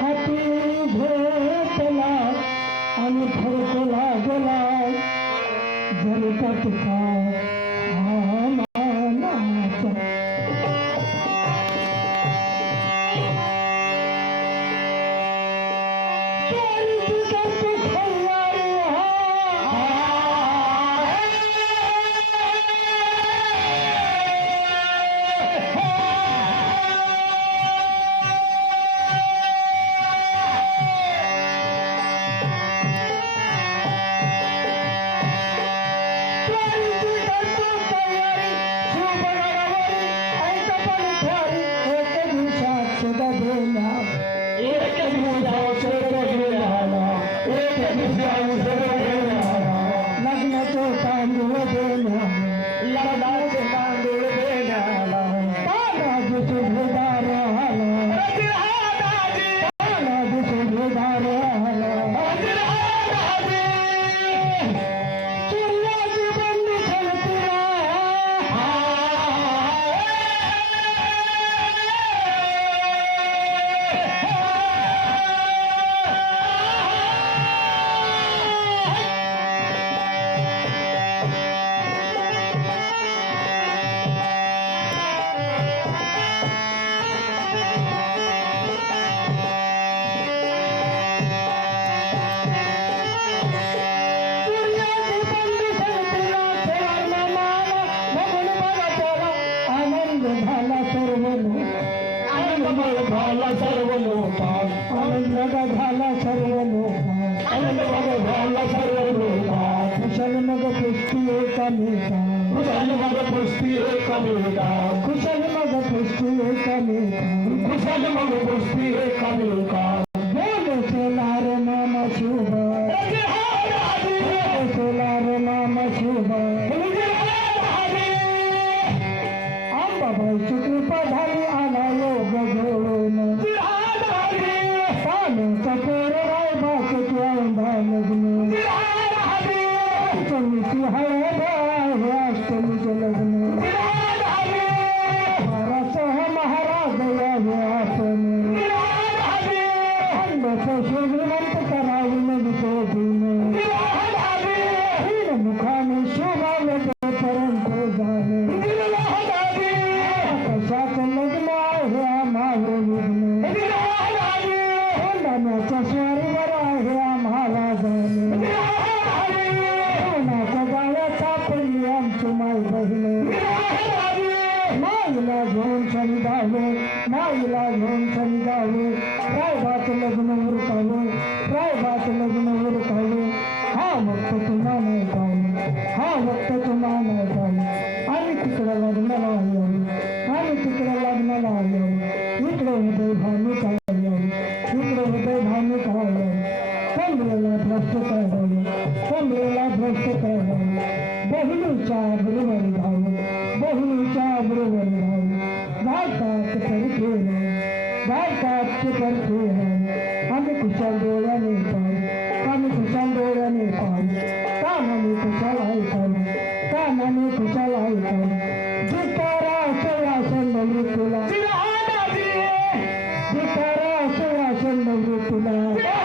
हाती घेतला आणि फरकला गेला जलपटका लग्नाचे तांदूळ देण्या लग्नाचे तांदूळ देण्याला तानाजी सुभेदार आला तानाजी सुभेदार आला सूर्याची बंदी खेळतीला झाला सर्व लोकात आनंद झाला सर्व लोकात आनंद झाला सर्व लोकात कुशल मग पुष्टी एकामेका कुशल मग पुष्टी एकामेका कुशल मग पुष्टी एकामेका कुशल मग पुष्टी एकामेका बोल सोलार नाम शुभ सोलार नाम शुभ अंबाबाईची कृपा झाली आला योग घेऊन कपोर राय बाकी औंधा लग्न अष्टमीची हळद आहे अष्टमीचे लग्न महाराष्ट्र महाराज यावे आपण अंधाचं श्रीमंत करावी नदीतो दिन मुखाने शोभावले पर्यंत जाणे कशाच लग्न आहे आम्हाला लग्न होंडाण्याच्या स्वारीवर आहे आम्हाला जाणे कोणाच्या गाड्या सापडली आमची माई बहिणी माईला घेऊन समजावे माईला घेऊन समजावे रायबाच लग्न उरकावे रायबाच लग्न उरकावे हा वक्त तुम्हा नाही पाहिजे हा वक्त तुम्हा नाही पाहिजे आम्ही तिकडे लग्नाला आलो आम्ही तिकडे लग्नाला आलो इकडे हृदय भावनिक आलो इकडे हृदय भावनिक आलो कमरेला भ्रष्ट करावं कमरेला भ्रष्ट करावं बहिणीच्या बरोबर धावं बहिणीच्या बरोबर धावं भारतात परखे भारतात परखे आम्ही कुशल डोळ्याने पाहू आम्ही कुशल डोळ्याने पाहू कामाने कुशल ऐकावं कामाने कुशल ऐकावं जितारा सुवासन मृत्यूला जितारा सुवासन मृत्यूला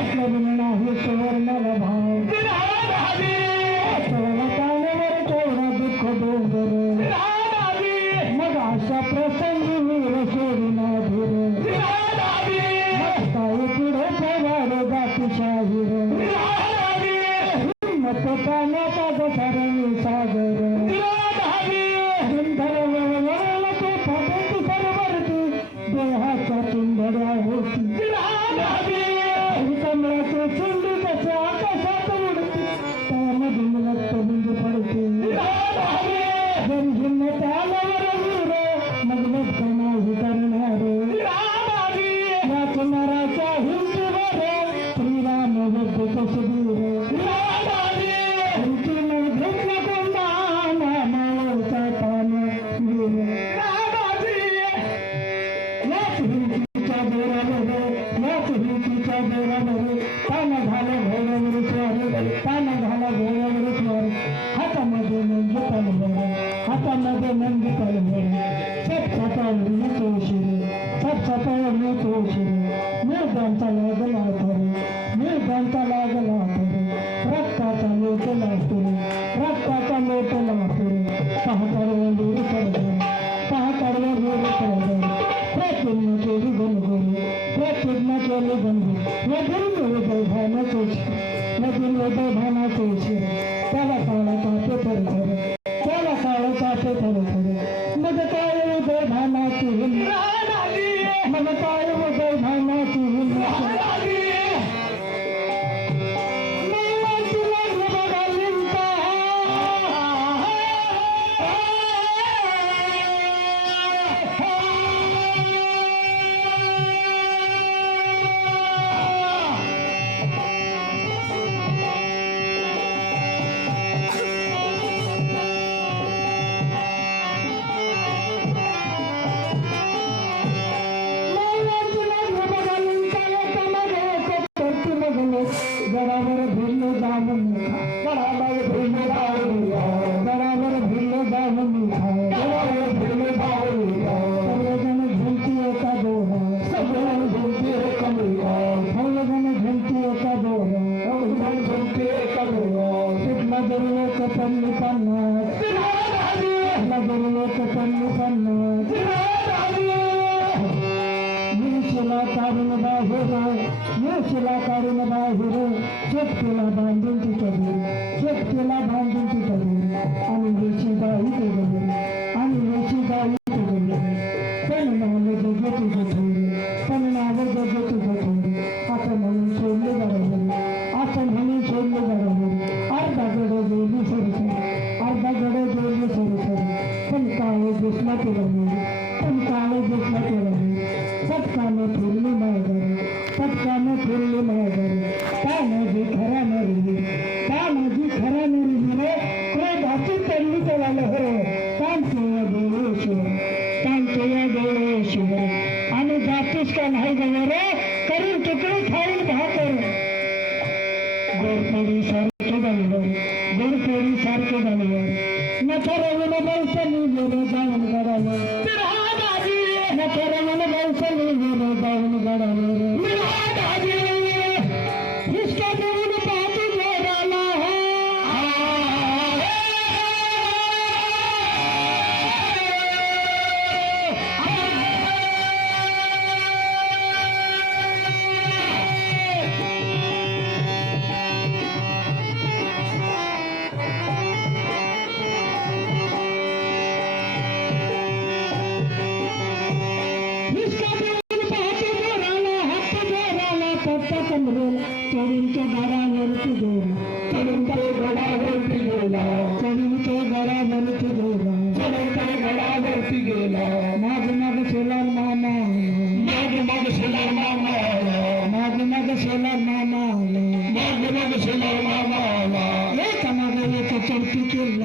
लग्न नाही सुवर्णाला भाव चवळा पाण्यावर केवढा दुःख डोंगर मग अशा प्रसंगी वीर सोडून धीर काय पुढे पवार जाती शाहीर हिम्मत पाण्याचा घसरणी सागर तो फाटती सरवरती देहाच्या चिंधड्या होती कमळाचे चुंडी त्याच्या आकाशात उडते त्यामधून रक्तबिंद पडते जरी हिंमत आल्यावर वीर मग व्यक्त नाही करणार याच नराच्या हिंदीवर श्रीराम व्यक्त कशबीर हिंदीने घेतला कोंडा नामावरचा तान वीर याच हिंदीच्या दोरावर याच हिंदीच्या दोरावर ताना झाला घोड्यावर स्वार ताना झाला घोड्यावर स्वार हातामध्ये नंदी तलवार हातामध्ये नंदी तलवार सपसापावर तोशिरे सपसापावर तोशिरे निर्धांचा लागला थरे निर्धांचा लागला थरे रक्ताचा लोट लागतोरे रक्ताचा लोट लागतोरे पहाटावर वीर पडतो पहाटावर वीर पडतो प्रतिज्ञा केली गणगोरी प्रतिज्ञा केली गणगोरी नदीन उदय भानाचे नदीन उदय भानाचे त्याला काळा काटे थरथर त्याला काळा काटे थरथर मग काय उदय भानाची मग काय उदय भानाची गडावर भिल्लो जाऊन गडावर भिल्लो जाऊन गडावर भिल्लो जाऊन गडावर भिल्लो जाऊन सर्वजण झुलती एका दोरा सर्वजण झुलती एका दोरा सर्वजण झुलती एका दोरा सर्वजण झुलती एका दोरा तिथला दरवेच पन्नी पन्नास तिथला दरवेच पन्नी पन्नास शिला काढून बाहेर शेतकीला बांधून ती कबीर शेतकीला बांधून ती कबीर आणि वेशी बाई ते गबीर आणि वेशी बाई ते गबीर पण नाव जग तुझं थोडे पण नाव जग तुझं थोडे असं म्हणून सोडले बरोबर असं म्हणून सोडले बरोबर अर्धा गडे गेली सरसर अर्धा गडे गेली सरसर पण काळे दिसला केलं पण काळे दिसला केलं पटकाने फिरली मायगर पटकाने फिरली मायगर का माझी खरा नरली का माझी खरा नरली रे क्रोधाची तल्ली केला हो कांतया देवेश्वर आणि जातीस का नाही गवर करून तुकडे खाऊन भाकर गोरपेडी सारखे गणवर गोरपेडी सारखे गणवर नथरवून बौसनी गेलो जाऊन गडावर नथरवून बौसनी गेलो जाऊन गडावर हिसका देऊन पाहतो जोराला चढून तो गडावरती गेला चढून तो गडावरती गेला चढून तो गडावरती गेला चढून तो गडावरती गेला माग माग सोलार मामा माग माग सोलार मामा माग माग सोलार मामा माग माग सोलार मामा एक माग एक चढती केली